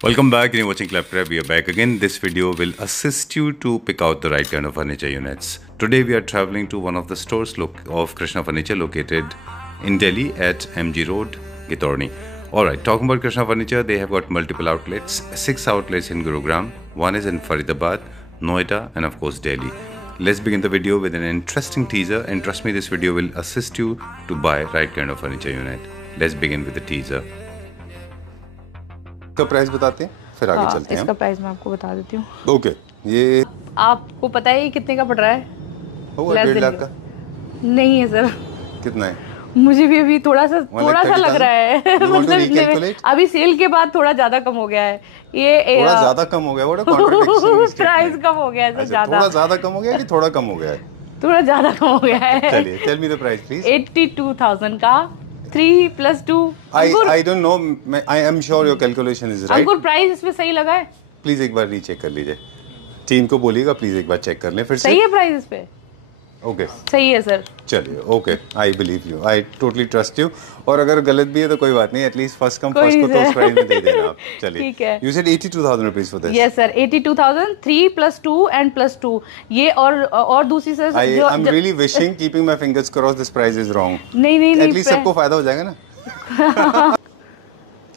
Welcome back. You're watching Claptrap. We are back again. This video will assist you to pick out the right kind of furniture units. Today we are traveling to one of the stores of Krishna Furniture located in Delhi at MG Road, Ghitorni. Alright, talking about Krishna Furniture, they have got multiple outlets. 6 outlets in Gurugram, 1 is in Faridabad, Noida and of course Delhi. Let's begin the video with an interesting teaser, and trust me, this video will assist you to buy right kind of furniture unit. Let's begin with the teaser. का price बताते हैं फिर आगे चलते हैं। इसका price मैं आपको बता देती हूँ। ओके, ये आपको पता है कितने का पड़ रहा है? होगा 1.5 लाख का। नहीं है सर। कितना है? मुझे भी अभी थोड़ा सा लग रहा है। मतलब अभी सेल के बाद थोड़ा ज्यादा कम हो गया है। ये थोड़ा ज्यादा कम हो गया, प्राइस कम हो गया है। थोड़ा ज्यादा कम हो गया कि थोड़ा कम हो गया है? थोड़ा ज्यादा कम हो गया है। चलिए, tell me the price please. 82,000 का 3 + 2। I don't know, I am sure your calculation is right। Ankur, price इसमें सही लगा है? प्लीज एक बार रीचेक कर लीजिए, टीम को बोलिएगा प्लीज एक बार चेक कर लें फिर से। सही है प्राइस इस पे? ओके, सही है सर। चलिए, okay, I believe you, I totally trust you. और अगर गलत भी है तो कोई बात नहीं, एटलीस्ट फर्स्ट कम फर्स्ट को तो उस प्राइस में दे देना आप। चलिए, ठीक है। You said 82,000 rupees for this. Yes sir, 82,000, 3 + 2 and +2। ये और दूसरी sir I am really wishing, keeping my fingers crossed, this price is wrong. नहीं, एटलीस्ट सबको फायदा हो जाएगा ना।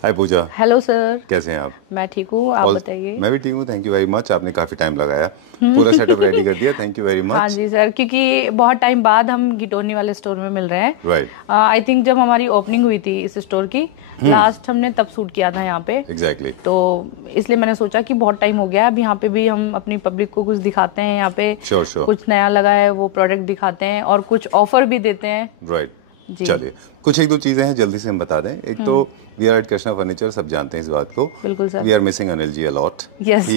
हाय पूजा। हेलो सर, कैसे हैं आप? मैं ठीक हूँ, आप बताइए। मैं भी ठीक हूँ, थैंक यू वेरी मच। आपने काफी टाइम लगाया, पूरा सेटअप रेडी कर दिया, थैंक यू वेरी मच। हाँ जी सर, क्योंकि बहुत टाइम बाद हम घिटोनी वाले स्टोर में मिल रहे हैं। राइट। आई थिंक जब हमारी ओपनिंग हुई थी इस स्टोर की, लास्ट हमने तब शूट किया था यहाँ पे। एग्जैक्टली। तो इसलिए मैंने सोचा कि बहुत टाइम हो गया है, अब यहाँ पे भी हम अपनी पब्लिक को कुछ दिखाते हैं। यहाँ पे कुछ नया लगा है वो प्रोडक्ट दिखाते हैं और कुछ ऑफर भी देते हैं। राइट। चलिए, कुछ 1-2 चीजें हैं जल्दी से हम बता दें। एक तो we are at Krishna furniture, सब जानते हैं इस बात को। बिल्कुल sir. We are missing Anil ji a lot. Yes.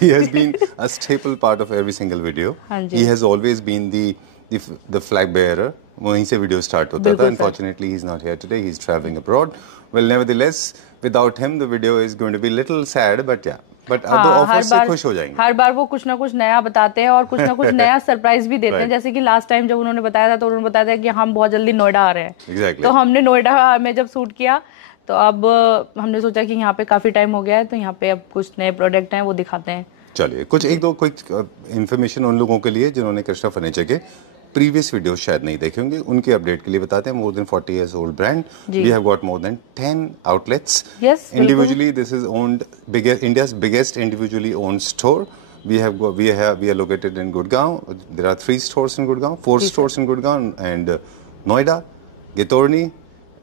he has been a staple part of every single video. He has always been the flag bearer. वहीं से वीडियो स्टार्ट होता था। Unfortunately, he's not here today. He's traveling abroad. Well, nevertheless, without him, the video is going to be little sad, but yeah. But अब तो offer से खुश हो जाएंगे। हर बार वो कुछ ना कुछ नया बताते हैं और कुछ ना कुछ नया सरप्राइज भी देते हैं। जैसे कि लास्ट टाइम जब उन्होंने बताया था तो उन्होंने बताया था कि हम बहुत जल्दी नोएडा आ रहे हैं। Exactly. तो हमने नोएडा में जब शूट किया तो अब हमने सोचा कि यहाँ पे काफी टाइम हो गया है तो यहाँ पे अब कुछ नए प्रोडक्ट हैं वो दिखाते हैं। चलिए, कुछ 1-2 क्विक इन्फॉर्मेशन उन लोगों के लिए जिन्होंने कृष्णा फर्नीचर के प्रीवियस वीडियो शायद नहीं देखे होंगे, उनके अपडेट के लिए बताते हैं। More than 40 years old brand. We have got more than 10 outlets. Yes, individually this is owned, India's biggest individually owned store. We are located in Gurgaon. There are 3 stores in Gurgaon, 4 stores in Gurgaon and Noida, Ghitorni,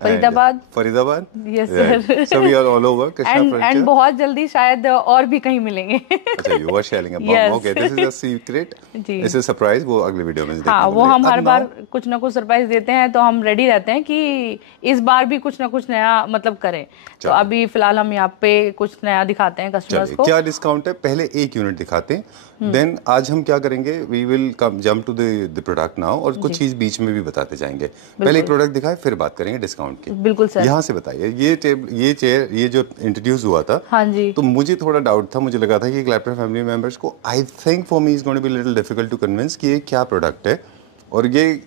Faridabad. Yes sir. So we are all over Krishna furniture. And बहुत जल्दी शायद और भी कहीं मिलेंगे। अच्छा, you are sharing a bomb. Okay, this is a secret. This is surprise, वो अगले वीडियो में हाँ, वो हम हर बार कुछ ना कुछ सरप्राइज देते हैं तो हम रेडी रहते हैं कि इस बार भी कुछ ना कुछ नया मतलब करें। तो अभी फिलहाल हम यहाँ पे कुछ नया दिखाते हैं कस्टमर्स को। क्या डिस्काउंट है, पहले एक यूनिट दिखाते हैं, देन आज हम क्या करेंगे, we will come jump to the product now, और कुछ चीज बीच में भी बताते जाएंगे। पहले एक प्रोडक्ट दिखाए फिर बात करेंगे डिस्काउंट की। बिल्कुल सर। यहाँ से बताइए, ये चेयर ये जो इंट्रोड्यूस हुआ था, हाँ जी, तो मुझे थोड़ा डाउट था, मुझे लगा था कि क्लैपटॉप फैमिली मेंबर्स को, I think for me is going to be little difficult to convince कि ये क्या प्रोडक्ट है, और ये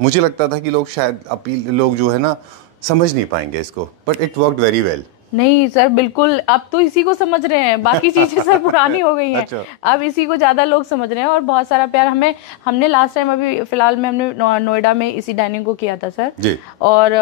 मुझे लगता था कि लोग शायद लोग जो है ना समझ नहीं पाएंगे इसको, but it worked very well. नहीं सर, बिल्कुल, अब तो इसी को समझ रहे हैं, बाकी चीजें सर पुरानी हो गई हैं। अच्छा। अब इसी को ज्यादा लोग समझ रहे हैं और बहुत सारा प्यार हमने लास्ट टाइम अभी फिलहाल में हमने नोएडा में इसी डाइनिंग को किया था सर जी, और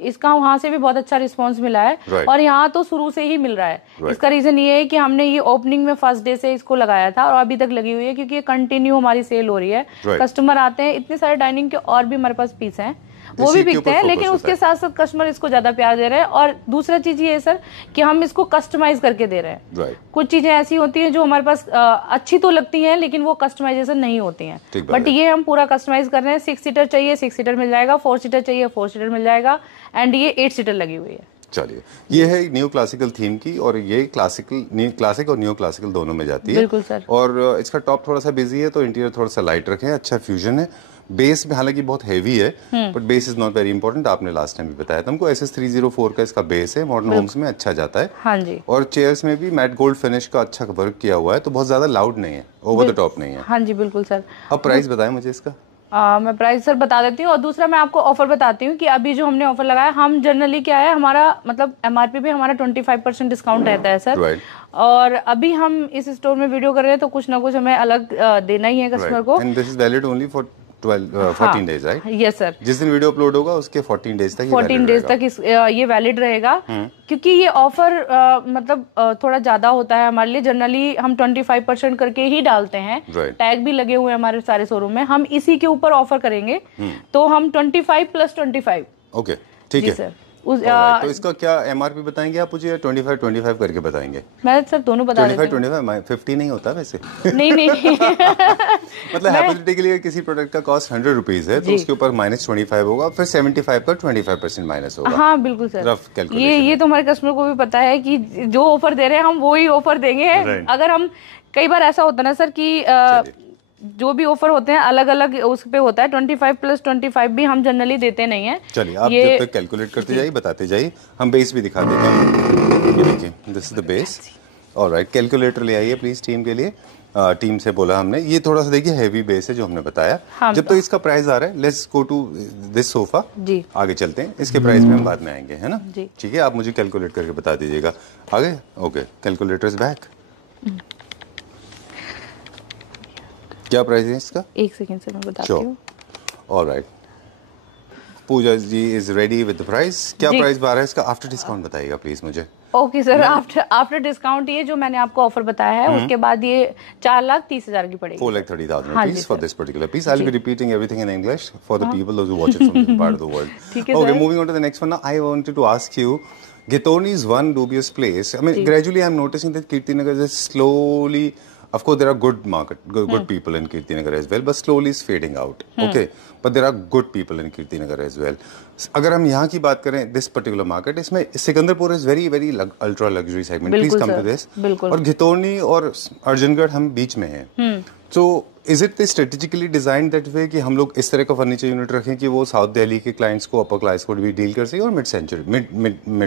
इसका वहां से भी बहुत अच्छा रिस्पांस मिला है और यहाँ तो शुरू से ही मिल रहा है। इसका रीजन ये है कि हमने ये ओपनिंग में फर्स्ट डे से इसको लगाया था और अभी तक लगी हुई है, क्योंकि ये कंटिन्यू हमारी सेल हो रही है। कस्टमर आते हैं, इतने सारे डाइनिंग के और भी हमारे पास पीस हैं, वो भी बिकते हैं, लेकिन उसके साथ साथ कस्टमर इसको ज्यादा प्यार दे रहे हैं। और दूसरा चीज ये है सर कि हम इसको कस्टमाइज करके दे रहे हैं। कुछ चीजें ऐसी होती हैं जो हमारे पास अच्छी तो लगती हैं लेकिन वो कस्टमाइजेशन नहीं होती हैं, बट ये हम पूरा कस्टमाइज कर रहे हैं। 6 सीटर चाहिए 6 सीटर मिल जाएगा, 4 सीटर चाहिए 4 सीटर मिल जाएगा, एंड ये 8 सीटर लगी हुई है। चलिए, ये है न्यू क्लासिकल थीम की, और ये क्लासिक और न्यू क्लासिकल दोनों में जाती है। बिल्कुल सर। और इसका टॉप थोड़ा सा बिजी है तो इंटीरियर थोड़ा सा लाइट रखें, अच्छा फ्यूजन है। बेस में हालांकि बहुत हैवी है, but base is not very important. आपने लास्ट टाइम भी बताया था हमको, SS304 का इसका बेस है, मॉडर्न होम्स में अच्छा जाता है। हाँ जी। और चेयर्स में भी मैट गोल्ड फिनिश का अच्छा वर्क किया हुआ है, तो बहुत ज्यादा लाउड नहीं है, ओवर द टॉप नहीं है। हाँ जी, बिल्कुल सर। अब प्राइस बताएं मुझे इसका। मैं प्राइस सर बता देती हूँ, और दूसरा मैं आपको ऑफर बताती हूँ कि अभी जो हमने ऑफर लगाया, हम जनरली क्या है, हमारा मतलब MRP पे हमारा 25% डिस्काउंट रहता है सर। Right. और अभी हम इस स्टोर में वीडियो कर रहे हैं तो कुछ ना कुछ हमें अलग देना ही है कस्टमर को। And this is valid only for 14 days, right? Yes sir. जिस दिन वीडियो अपलोड होगा उसके 14 डेज तक 14 डेज तक ये वैलिड रहेगा, क्योंकि ये ऑफर मतलब थोड़ा ज्यादा होता है हमारे लिए। जनरली हम 25% करके ही डालते हैं, टैग भी लगे हुए हैं हमारे सारे शोरूम में। हम इसी के ऊपर ऑफर करेंगे तो हम 25 + 25। ओके, ठीक है सर। तो इसका क्या MRP बताएंगे आप मुझे, 25 करके बताएंगे? मैं सर दोनों बता देती हूँ। 25 50 नहीं होता वैसे। नहीं मतलब हाइपोथेटिकली किसी प्रोडक्ट का कॉस्ट 100 रुपीज है तो उसके ऊपर -25 होगा, फिर 75 का 25% माइनस होगा। हाँ बिल्कुल सर, रफ कैलकुलेशन। ये तो हमारे कस्टमर को भी पता है कि जो ऑफर दे रहे हैं हम वो ही ऑफर देंगे। अगर हम, कई बार ऐसा होता है ना सर कि जो भी ऑफर होते हैं अलग अलग उस पे होता है, 25 + 25 भी हम जनरली देते नहीं है। चलिए आप जब तक कैलकुलेट करते जाइए, बताते जाइए, हम बेस भी दिखा देते हैं। ये देखिए, this is the base. Alright, calculator ले आइए प्लीज टीम के लिए। टीम से बोला हमने, ये थोड़ा सा देखिए हैवी बेस है जो हमने बताया। जब तक इसका प्राइस आ रहा है, let's go to this sofa. आगे चलते हैं, इसके प्राइस में हम बाद में आएंगे, है ना? ठीक है, आप मुझे कैलकुलेट करके बता दीजिएगा आगे। Okay, calculator is back. क्या प्राइस है इसका? एक सेकंड से मैं बताती हूँ। Alright, Pooja ji is ready with the price. क्या प्राइस आ रहा है इसका आफ्टर डिस्काउंट, बताइएगा प्लीज मुझे। ओके सर, आफ्टर डिस्काउंट ये जो मैंने आपको ऑफर बताया है उसके बाद ये 4,30,000 की पड़ेगी। 4,30,000 rupees for this particular piece. I'll be repeating everything in English for the people those who watch it from different part of the world. Okay, moving on to the next one. Now I wanted to ask you, Ghitorni is one dubious place. I mean, gradually I'm noticing that Kirtinagar is slowly, of course there are good people in Kirtinagar as well, but slowly is fading out. Okay, but there are good people in Kirtinagar as well. अगर हम यहाँ की बात करें, this particular market, इसमें Sikandarpur is very ultra luxury segment. Please come to this. और घितोरनी और अर्जनगढ़ हम बीच में हैं। So is it strategically designed that way कि हम लोग इस तरह का फर्नीचर यूनिट रखें कि वो साउथ दिल्ली के क्लाइंट्स को, अपर क्लास को भी डील कर सके और मिड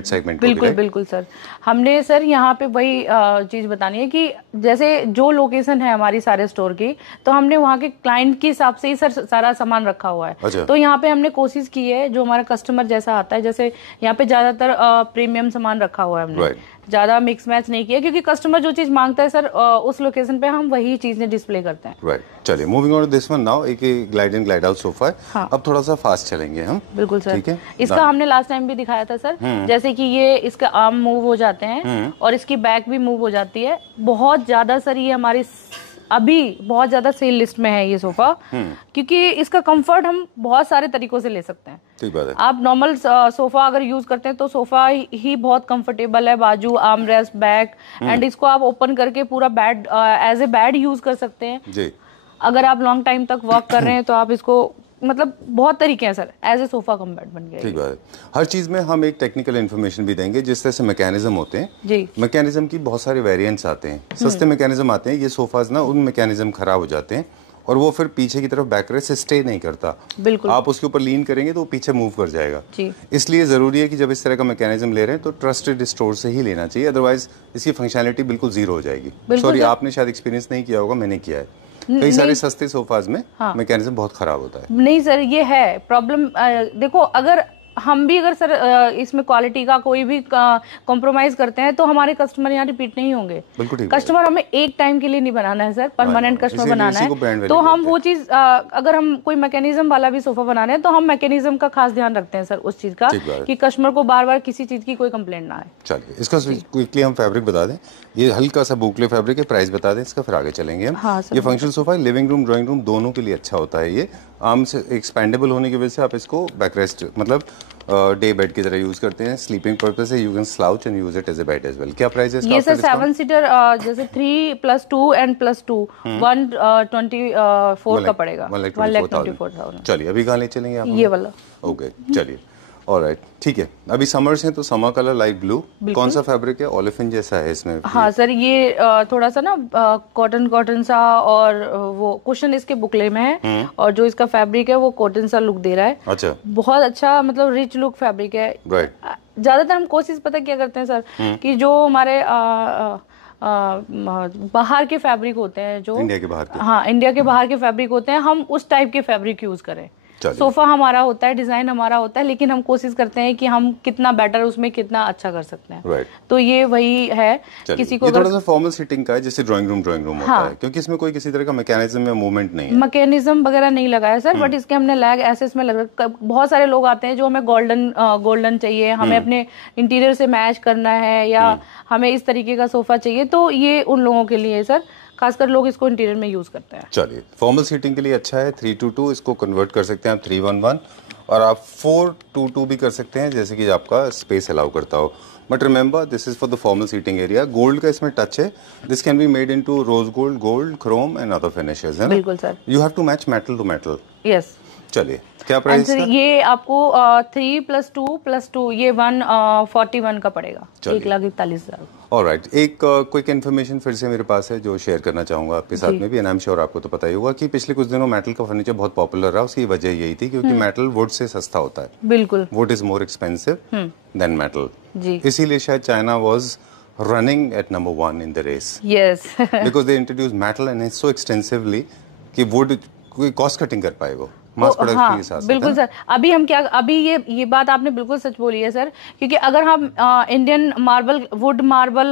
सेगमेंट को? बिल्कुल सर, हमने सर यहाँ पे वही चीज बतानी है कि जैसे जो लोकेशन है हमारी सारे स्टोर की, तो हमने वहाँ के क्लाइंट के हिसाब से ही सर सारा सामान रखा हुआ है। अच्छा। तो यहाँ पे हमने कोशिश की है, जो हमारा कस्टमर जैसा आता है, जैसे यहाँ पे ज्यादातर प्रीमियम सामान रखा हुआ है हमने, ज्यादा मिक्स मैच नहीं किया, क्योंकि कस्टमर जो चीज मांगता है सर उस लोकेशन पे हम वही चीजें डिस्प्ले करते हैं। राइट, चलिए moving on to this one now. एक glide in glide out sofa है। हाँ। अब थोड़ा सा फास्ट चलेंगे हम। बिल्कुल सर, ठीक है। इसका हमने लास्ट टाइम भी दिखाया था सर, जैसे कि ये इसका आर्म मूव हो जाते हैं और इसकी बैक भी मूव हो जाती है। बहुत ज्यादा सर ये हमारी अभी बहुत ज्यादा सेल लिस्ट में है ये सोफा, क्योंकि इसका कंफर्ट हम बहुत सारे तरीकों से ले सकते हैं। ठीक बात है। आप नॉर्मल सोफा अगर यूज करते हैं तो सोफा ही बहुत कंफर्टेबल है, बाजू, आर्म रेस्ट, बैक, एंड इसको आप ओपन करके पूरा bed as a bed use कर सकते हैं जी। अगर आप लॉन्ग टाइम तक वर्क कर रहे हैं तो आप इसको, मतलब बहुत तरीके हैं sir, as a sofa cum bed बन गया। ठीक बात है। हर चीज में हम एक टेक्निकल इन्फॉर्मेशन भी देंगे, जिस तरह से मैकेनिज्म होते हैं जी। मैकेनिज्म की बहुत सारे वेरिएंट्स आते हैं, सस्ते मैकेनिज्म आते हैं। ये सोफाज ना, उन मैकेनिज्म खराब हो जाते हैं और वो फिर पीछे की तरफ बैकरेस्ट से स्टे नहीं करता। बिल्कुल, आप उसके ऊपर लीन करेंगे तो वो पीछे मूव कर जाएगा जी। इसलिए जरूरी है कि जब इस तरह का मैकेनिज्म ले रहे हैं तो ट्रस्टेड स्टोर से ही लेना चाहिए, अदरवाइज इसकी फंक्शनैलिटी बिल्कुल जीरो हो जाएगी। सॉरी, आपने शायद एक्सपीरियंस नहीं किया होगा, मैंने किया है। कई सारे सस्ते सोफाज में मैकेनिज्म बहुत खराब होता है। नहीं सर, ये है प्रॉब्लम। देखो, अगर हम भी अगर सर इसमें क्वालिटी का कोई भी कॉम्प्रोमाइज करते हैं तो हमारे कस्टमर यहाँ रिपीट नहीं होंगे। कस्टमर हमें एक टाइम के लिए नहीं बनाना है सर, परमानेंट कस्टमर बनाना है। तो हम वो चीज, अगर हम कोई मैकेनिज्म वाला भी सोफा बना रहे हैं तो हम मैकेनिज्म का खास ध्यान रखते हैं सर, उस चीज का कि कस्टमर को बार बार किसी चीज की कोई कंप्लेंट ना आए। चलिए, इसका क्विकली हम फैब्रिक बता दें। ये हल्का सा बुकले फैब्रिक है, प्राइस बता दें इसका, फिर आगे चलेंगे हम। हाँ, ये फंक्शनल सोफा है, लिविंग रूम, ड्राइंग रूम दोनों के लिए अच्छा होता है। ये आर्म से एक्सपेंडेबल होने की वजह से आप इसको बैकरेस्ट, मतलब डे बेड की तरह यूज करते हैं। स्लीपिंग पर्पस से you can slouch and use it as a bed as well. क्या प्राइस है इसका? ये सर 7 सीटर, जैसे 3 + 2 एंड +2 124 का पड़ेगा, 1,24,000। चलिए, अभी कहाँ ले चलेंगे आप? ये वाला। ओके, चलिए, ऑलराइट, ठीक है। अभी समर्स हैं तो समर कलर लाइट ब्लू। कौन सा फैब्रिक है? ओलेफिन जैसा है इसमें। हाँ सर, ये थोड़ा सा ना कॉटन सा, और वो कुशन इसके बुकले में है, और जो इसका फैब्रिक है वो कॉटन सा लुक दे रहा है। अच्छा, बहुत अच्छा, मतलब रिच लुक फैब्रिक है। राइट। ज्यादातर हम कोशिश पता क्या करते हैं सर, कि जो हमारे बाहर के फैब्रिक होते हैं जो इंडिया के बाहर के, हाँ इंडिया के बाहर के फैब्रिक होते हैं, हम उस टाइप के फैब्रिक यूज करें। सोफा हमारा होता है, डिजाइन हमारा होता है, लेकिन हम कोशिश करते हैं कि हम कितना बेटर उसमें कितना अच्छा कर सकते हैं। राइट। तो ये वही है। किसी को थोड़ा सा फॉर्मल सीटिंग का है, जैसे ड्राइंग रूम होता है, क्योंकि इसमें कोई किसी तरह का मैकेनिज्म या मूवमेंट नहीं है, मैकेनिज्म वगैरह नहीं लगाया सर, बट इसके हमने लैग ऐसे इसमें लगा। बहुत सारे लोग आते हैं जो हमें गोल्डन चाहिए, हमें अपने इंटीरियर से मैच करना है, या हमें इस तरीके का सोफा चाहिए, तो ये उन लोगों के लिए सर, खासकर लोग इसको इंटीरियर में यूज करते हैं। चलिए, फॉर्मल सीटिंग के लिए अच्छा है 322, इसको कन्वर्ट कर सकते हैं आप 311, और आप 422 भी कर सकते हैं, जैसे कि आपका स्पेस अलाउ करता हो। But remember, this is for the formal seating area. Gold का इसमें टच है, this can be made into rose gold, chrome and other finishes, है ना? बिल्कुल sir. You have to match metal to metal. Yes. चलिए, क्या price है? ये आपको 3 + 2 + 2 ये 141 का पड़ेगा, 1,41,000। ऑलराइट, एक क्विक इन्फॉर्मेशन फिर से मेरे पास है जो शेयर करना चाहूंगा आपके साथ में भी, एंड आई एम श्योर आपको तो पता ही होगा कि पिछले कुछ दिनों मेटल का फर्नीचर बहुत पॉपुलर रहा। उसकी वजह यही थी क्योंकि मेटल वुड से सस्ता होता है। बिल्कुल। Wood is more expensive than metal, जी। इसीलिए शायद China was running at number 1 in the race. Yes. Because they introduce metal and so extensively कि वुड कोई कॉस्ट कटिंग कर पाए वो मास प्रोडक्शन के साथ। बिल्कुल सर। अभी ये बात आपने बिल्कुल सच बोली है सर, क्योंकि अगर हम इंडियन वुड मार्बल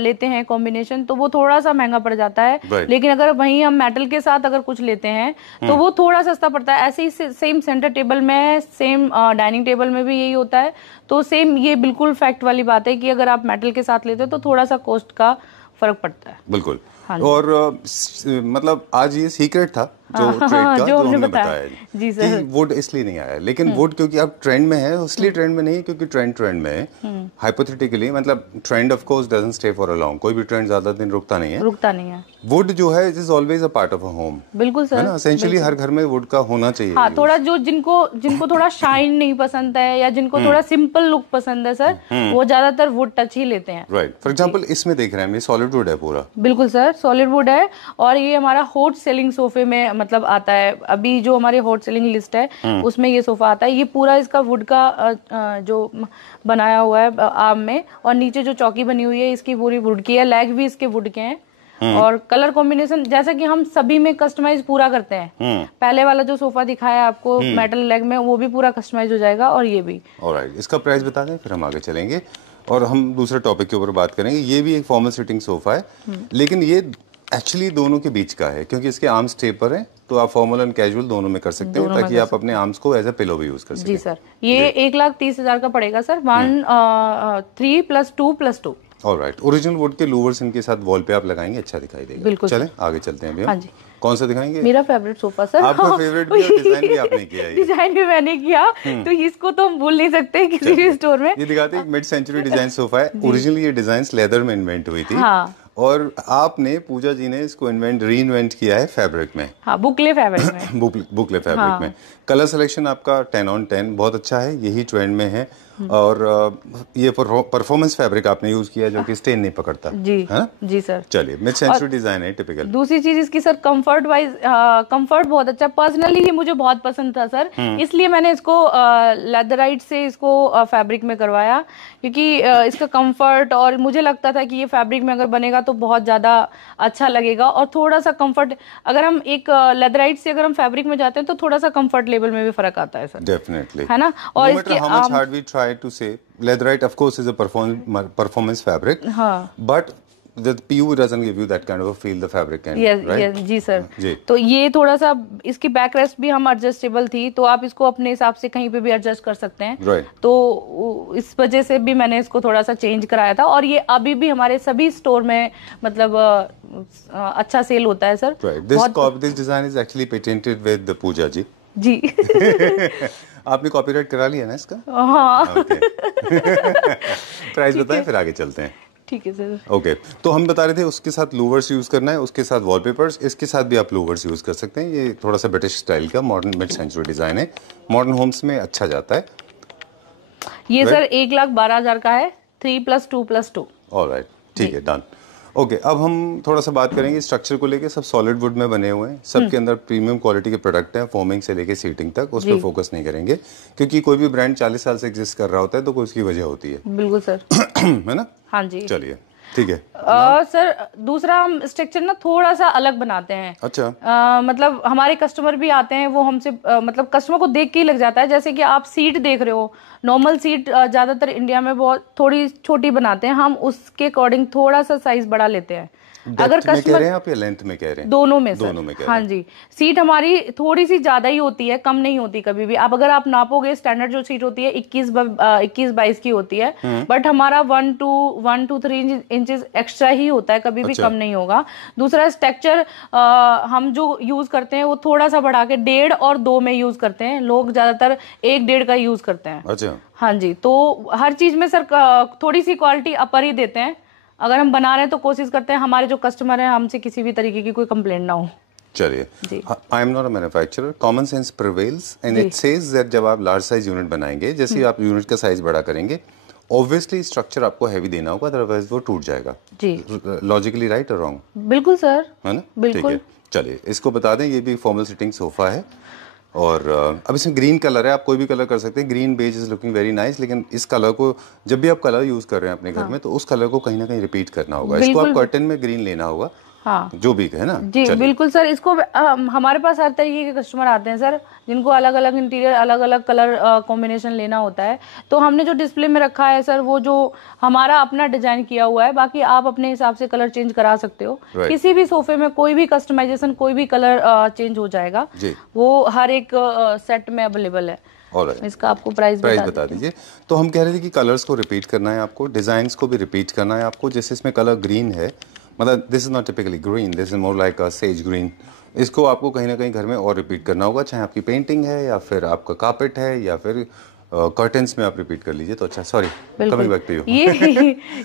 लेते हैं कॉम्बिनेशन, तो वो थोड़ा सा महंगा पड़ जाता है, लेकिन अगर वहीं हम मेटल के साथ अगर कुछ लेते हैं तो वो थोड़ा सस्ता पड़ता है। ऐसे ही सेम सेंटर टेबल में, सेम डाइनिंग टेबल में भी यही होता है। तो सेम ये बिल्कुल फैक्ट वाली बात है कि अगर आप मेटल के साथ लेते हो तो थोड़ा सा कॉस्ट का फर्क पड़ता है। बिल्कुल। और मतलब आज ये सीक्रेट था जो ट्रेड का, जो हमने बताया जी सर। कि वुड इसलिए नहीं आया, लेकिन वुड क्योंकि अब ट्रेंड में है, इसलिए ट्रेंड में नहीं क्योंकि ट्रेंड में है। हाइपोथेटिकली, मतलब trend of course doesn't stay for a long, कोई भी ट्रेंड ज्यादा दिन रुकता नहीं है। वुड जो है, it is always a part of a home. बिल्कुल सर, है ना? एसेंशियली हर घर में वुड का होना चाहिए। हाँ, थोड़ा जो जिनको थोड़ा शाइन नहीं पसंद है, या जिनको थोड़ा सिंपल लुक पसंद है सर, वो ज्यादातर वुड टच ही लेते हैं। राइट। फॉर एग्जांपल इसमें देख रहे हैं, ये सॉलिड वुड है पूरा। बिल्कुल सर, सॉलिड वुड है, और ये हमारा हॉट सेलिंग सोफे में मतलब आता है। अभी जो हमारे हॉट सेलिंग लिस्ट है उसमें ये सोफा आता है। ये पूरा इसका वुड का जो बनाया हुआ है आर्म में, और नीचे जो चौकी बनी हुई है इसकी पूरी वुड की है, लेग भी इसके वुड के हैं, और कलर कॉम्बिनेशन जैसा कि हम सभी में कस्टमाइज पूरा करते हैं। पहले वाला जो सोफा दिखाया आपको मेटल लेग में, वो भी पूरा कस्टमाइज हो जाएगा, और ये भी। ऑलराइट, इसका प्राइस बता दें, फिर हम आगे चलेंगे और हम दूसरे टॉपिक के ऊपर बात करेंगे। ये भी एक फॉर्मल सिटिंग सोफा है, लेकिन ये एक्चुअली दोनों के बीच का है, क्योंकि इसके आर्म्स टेपर हैं, तो आप फॉर्मल एंड कैजुअल दोनों में कर सकते हैं, ताकि आप अपने आर्म्स को एज अ पिलो भी यूज कर सकें। जी सर, ये 1,30,000 का पड़ेगा सर, 3 + 2 + 2। ऑलराइट। ओरिजिनल वुड के लूवर्स इनके साथ वॉल पे आप लगाएंगे, अच्छा दिखाई देगा। बिल्कुल। चलें आगे चलते हैं। हाँ जी। कौन सा दिखाएंगे? मेरा फेवरेट सोफा सर। आपका फेवरेट भी, और डिजाइन भी आपने किया है। डिजाइन भी मैंने किया, तो इसको तो हम भूल नहीं सकते किसी भी स्टोर में। ये दिखाते हैं, मिड सेंचुरी डिजाइन सोफा है। ओरिजिनली ये डिजाइन लेदर में इन्वेंट हुई थी। हाँ। और आपने, पूजा जी ने इसको री इन्वेंट किया है फैब्रिक में। हाँ, बुकले फैब्रिक में। बुकले फैब्रिक में। कलर सिलेक्शन आपका 10 on 10 बहुत अच्छा है, यही ट्रेंड में है। और ये परफॉर्मेंस फैब्रिक आपने यूज किया जो कि स्टेन नहीं पकड़ता। जी है? जी सर। चलिए, मिड सेंचुरी डिजाइन है टिपिकल। दूसरी चीज इसकी सर कंफर्ट वाइज, कंफर्ट बहुत अच्छा, पर्सनली ये मुझे बहुत पसंद था सर, इसलिए मैंने इसको लेदराइट से इसको फैब्रिक में करवाया, क्योंकि इसका कंफर्ट, और मुझे लगता था कि ये फैब्रिक में अगर बनेगा तो बहुत ज्यादा अच्छा लगेगा, और थोड़ा सा कंफर्ट, अगर हम एक लेदराइट से अगर हम फैब्रिक में जाते हैं तो थोड़ा सा कंफर्ट लेवल में भी फरक आता है सर। डेफिनेटली, है ना? और इसके to say leatherite of course is a performance fabric, but the PU doesn't give you that kind of a feel the fabric can, right? Yes, जी सर। तो ये थोड़ा सा, इसकी बैक रेस्ट भी हम एडजस्टेबल थी, तो आप इसको अपने हिसाब से कहीं पे भी एडजस्ट कर सकते हैं। right. तो इस वजह से भी मैंने इसको थोड़ा सा चेंज कराया था, और ये अभी भी हमारे सभी स्टोर में मतलब अच्छा सेल होता है sir. This design is actually patented with Pooja ji. जी। आपने कॉपीराइट करा लिया ना इसका? हाँ। प्राइस बताएं, फिर आगे चलते हैं। ठीक है सर। ओके, तो हम बता रहे थे उसके साथ लूवर्स यूज करना है, उसके साथ वॉलपेपर्स, इसके साथ भी आप लूवर्स यूज कर सकते हैं। ये थोड़ा सा ब्रिटिश स्टाइल का मॉडर्न मिड सेंचुरी डिजाइन है, मॉडर्न होम्स में अच्छा जाता है। ये सर 1,12,000 का है, 3 + 2 + 2। ऑलराइट, ठीक है, डन। ओके, अब हम थोड़ा सा बात करेंगे स्ट्रक्चर को लेके। सब सॉलिड वुड में बने हुए हैं, सबके अंदर प्रीमियम क्वालिटी के प्रोडक्ट हैं, फॉर्मिंग से लेके सीटिंग तक, उस पर फोकस नहीं करेंगे, क्योंकि कोई भी ब्रांड 40 साल से एग्जिस्ट कर रहा होता है तो कोई उसकी वजह होती है। बिल्कुल सर। है ना? हाँ जी। चलिए, ठीक है। सर दूसरा हम स्ट्रक्चर ना थोड़ा सा अलग बनाते हैं। अच्छा। मतलब हमारे कस्टमर भी आते हैं, वो हमसे मतलब कस्टमर को देख के ही लग जाता है। जैसे कि आप सीट देख रहे हो, नॉर्मल सीट ज्यादातर इंडिया में बहुत थोड़ी छोटी बनाते हैं, हम उसके अकॉर्डिंग थोड़ा सा साइज बड़ा लेते हैं। अगर कस्टमर कह रहे हैं आप या लेंथ में कह रहे हैं? दोनों में सर। दोनों में कह रहे हाँ जी, सीट हमारी थोड़ी सी ज्यादा ही होती है, कम नहीं होती कभी भी। अब अगर आप नापोगे, स्टैंडर्ड जो सीट होती है 21-22 की होती है, बट हमारा 1 to 3 इंचेस एक्स्ट्रा ही होता है, कभी भी कम नहीं होगा। दूसरा स्ट्रक्चर हम जो यूज करते हैं वो थोड़ा सा बढ़ा के 1.5 और 2 में यूज करते हैं। लोग ज्यादातर 1-1.5 का यूज करते हैं। अच्छा। हाँ जी, तो हर चीज में सर थोड़ी सी क्वालिटी अपर ही देते हैं। अगर हम बना रहे हैं तो कोशिश करते हैं हमारे जो कस्टमर हैं हमसे किसी भी तरीके की कोई कंप्लेंट ना हो। चलिए, I am not a manufacturer, common sense prevails and it says that जब आप लार्ज साइज यूनिट बनाएंगे, जैसे आप यूनिट का साइज बड़ा करेंगे, ऑब्वियसली स्ट्रक्चर आपको हैवी देना होगा, अदरवाइज वो टूट जाएगा जी। लॉजिकली राइट और रॉन्ग? बिल्कुल सर, है ना? बिल्कुल। ठीक है, चलिए इसको बता दें, ये भी फॉर्मल सिटिंग सोफा है और अब इसमें ग्रीन कलर है, आप कोई भी कलर कर सकते हैं। Green beige is looking very nice, लेकिन इस कलर को जब भी आप कलर यूज कर रहे हैं अपने घर में, तो उस कलर को कहीं ना कहीं रिपीट करना होगा। इसको आप कर्टन में ग्रीन लेना होगा, हाँ, जो भी है ना जी। बिल्कुल सर, इसको हमारे पास हर तरीके के कस्टमर आते हैं सर, जिनको अलग अलग इंटीरियर, अलग अलग कलर कॉम्बिनेशन लेना होता है। तो हमने जो डिस्प्ले में रखा है सर, वो जो हमारा अपना डिजाइन किया हुआ है, बाकी आप अपने हिसाब से कलर चेंज करा सकते हो। किसी भी सोफे में कोई भी कस्टमाइजेशन, कोई भी कलर चेंज हो जाएगा, वो हर एक सेट में अवेलेबल है। इसका आपको प्राइस बता दीजिए। तो हम कह रहे थे कि कलर्स को रिपीट करना है आपको, डिजाइन्स को भी रिपीट करना है आपको। जैसे इसमें कलर ग्रीन है, मतलब this is not typically green, this is more like a sage green. इसको आपको कहीं ना कहीं घर में और रिपीट करना होगा, चाहे आपकी पेंटिंग है या फिर आपका कार्पेट है या फिर कर्टन्स में आप रिपीट कर लीजिए तो अच्छा। Sorry, coming back to you.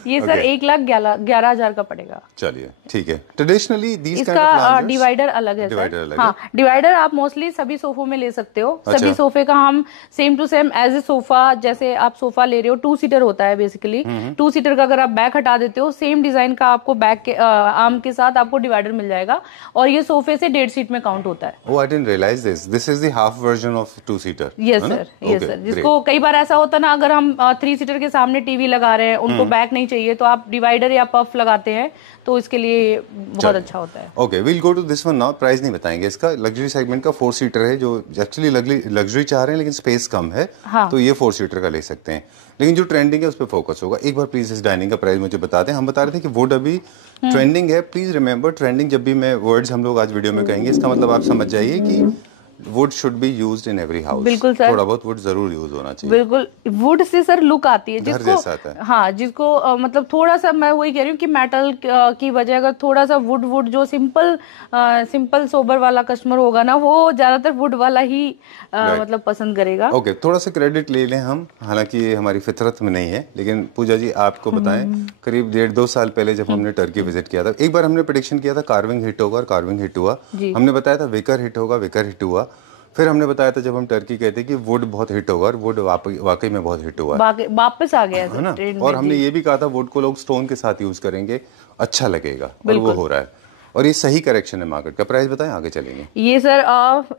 ये सर 1,11,000 का पड़ेगा। चलिए ठीक है। ट्रेडिशनली दीस इसका डिवाइडर अलग है सर। हाँ, डिवाइडर आप मोस्टली सभी सोफों में ले सकते हो। सभी सोफे का हम same to same as a sofa, जैसे आप सोफा ले रहे हो 2 सीटर होता है बेसिकली, 2 सीटर का अगर आप बैक हटा देते हो, सेम डिजाइन का आपको बैक के आर्म के साथ आपको डिवाइडर मिल जाएगा, और ये सोफे से 1.5 सीट में काउंट होता है। Oh, I didn't realise this. This is the half version of 2 seater. Yes sir, yes sir. जिसको कई बार ऐसा होता है ना, अगर हम 3 सीटर के सामने टीवी लगा रहे हैं, उनको बैक नहीं चाहिए, तो आप डिवाइडर या पफ लगाते हैं, तो इसके लिए बहुत अच्छा होता है। Okay, we'll go to this one now. Price नहीं बताएंगे इसका। लग्जरी सेगमेंट का 4 सीटर है, जो एक्चुअली लग्जरी चाह रहे हैं लेकिन स्पेस कम है, हाँ, तो ये 4 सीटर का ले सकते हैं। लेकिन जो ट्रेंडिंग है उस पर फोकस होगा। एक बार प्लीज इस डाइनिंग का प्राइस मुझे बता दें। हम बता रहे थे कि वुड अभी ट्रेंडिंग है। प्लीज रिमेंबर, ट्रेंडिंग जब भी मैं वर्ड्स हम लोग आज वीडियो में कहेंगे, इसका मतलब आप समझ जाइए कि would should be used in every house. बिल्कुल सर, थोड़ा बहुत वुड जरूर यूज होना चाहिए। बिल्कुल, वुड से सर लुक आती है, जिसको हाँ, जिसको मतलब थोड़ा सा, मैं वही कह रही हूँ कि मेटल की वजह अगर थोड़ा सा वुड जो सिंपल सोबर वाला कस्टमर होगा ना, वो ज्यादातर वुड वाला ही मतलब पसंद करेगा। ओके, थोड़ा सा क्रेडिट ले लें हम, हालांकि ये हमारी फितरत में नहीं है, लेकिन पूजा जी आपको बताएं, करीब 1.5-2 साल पहले जब हमने टर्की विजिट किया था, एक बार हमने प्रेडिक्शन किया था कार्विंग हिट होगा और कार्विंग हिट हुआ। हमने बताया था विकर हिट होगा, विकर हिट हुआ। फिर हमने बताया था जब हम टर्की कहते कि वुड बहुत हिट होगा, और वुड वाकई में बहुत हिट हुआ, वापस आ गया है ना। और हमने ये भी कहा था वुड को लोग स्टोन के साथ यूज करेंगे, अच्छा लगेगा, और वो हो रहा है। और ये सही करेक्शन है मार्केट का। प्राइस बताएं, आगे चलेंगे। ये सर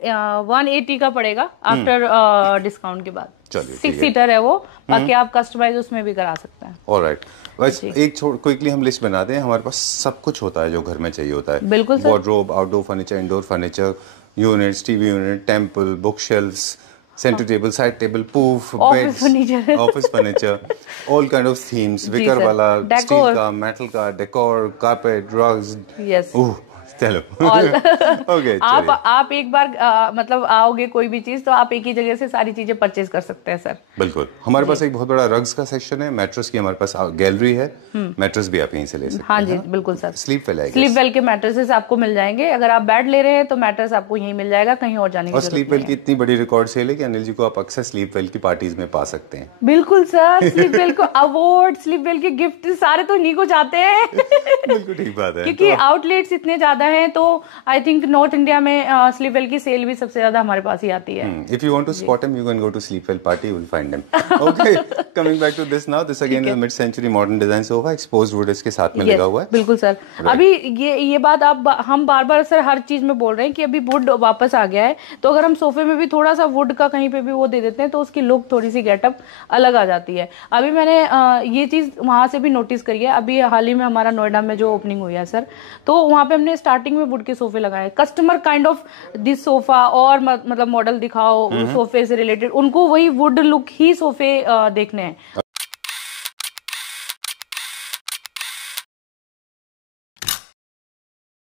180 का पड़ेगा आफ्टर डिस्काउंट के बाद। चलिए, 6 सीटर है वो, बाकी आप कस्टमाइज उसमें भी करा सकते हैं। ऑलराइट, बस एक क्विकली हम लिस्ट बना दें। हमारे पास सब कुछ होता है जो घर में चाहिए होता है। बिल्कुल sir. Wardrobe, outdoor furniture, indoor furniture, units, TV unit, temple, book shelves, centre table, side table, pouf, beds, office furniture, all kind of themes, wicker वाला, स्टील का, मेटल का, डेकोर, कारपेट, रग्स। यस, चलो okay. आप एक बार मतलब आओगे कोई भी चीज, तो आप एक ही जगह से सारी चीजें परचेज कर सकते हैं सर। बिल्कुल। हमारे पास एक बहुत बड़ा रग्स का सेक्शन है, मैट्रेस की हमारे पास गैलरी है, मैट्रेस भी आप यहीं से ले सकते हैं। हाँ जी, बिल्कुल सर। स्लीप वेल है, स्लीप वेल के मैट्रेसेस आपको मिल जाएंगे। अगर आप बेड ले रहे हैं तो मैट्रेस आपको यहीं मिल जाएगा, कहीं और जाने की जरूरत नहीं है। स्लीप वेल की इतनी बड़ी रिकॉर्ड सेल है कि अनिल जी को आप अक्सर स्लीप वेल की पार्टीज में पा सकते हैं। बिल्कुल सर, स्लीप वेल को अवार्ड, स्लीप वेल के गिफ्ट सारे तो इन्हीं को जाते हैं। बिल्कुल ठीक बात है, क्योंकि आउटलेट्स इतने ज्यादा हैं तो आई थिंक नॉर्थ इंडिया में स्लीपवेल की सेल भी सबसे ज्यादा हमारे पास ही आती है. If you want to spot him, you can go to Sleepwell party, you will find him. Okay, coming back to this now. This again is a mid-century modern design sofa. Exposed wood इसके साथ में लगा हुआ है. बिल्कुल sir. अभी ये बात हम बार-बार सर हर चीज में बोल रहे हैं कि अभी वुड वापस आ गया है, तो अगर हम सोफे में भी थोड़ा सा वुड का कहीं पे भी वो दे देते हैं तो उसकी लुक थोड़ी सी गेटअप अलग आ जाती है. अभी मैंने ये चीज वहां से भी नोटिस करी है. अभी हाल ही में हमारा नोएडा में जो ओपनिंग हुई है सर, तो वहां पे हमने स्टार्टिंग में वुड के सोफे लगाए. Customer kind of this sofa और मतलब मॉडल दिखाओ सोफे से रिलेटेड, उनको वही वुड लुक ही सोफे देखने हैं.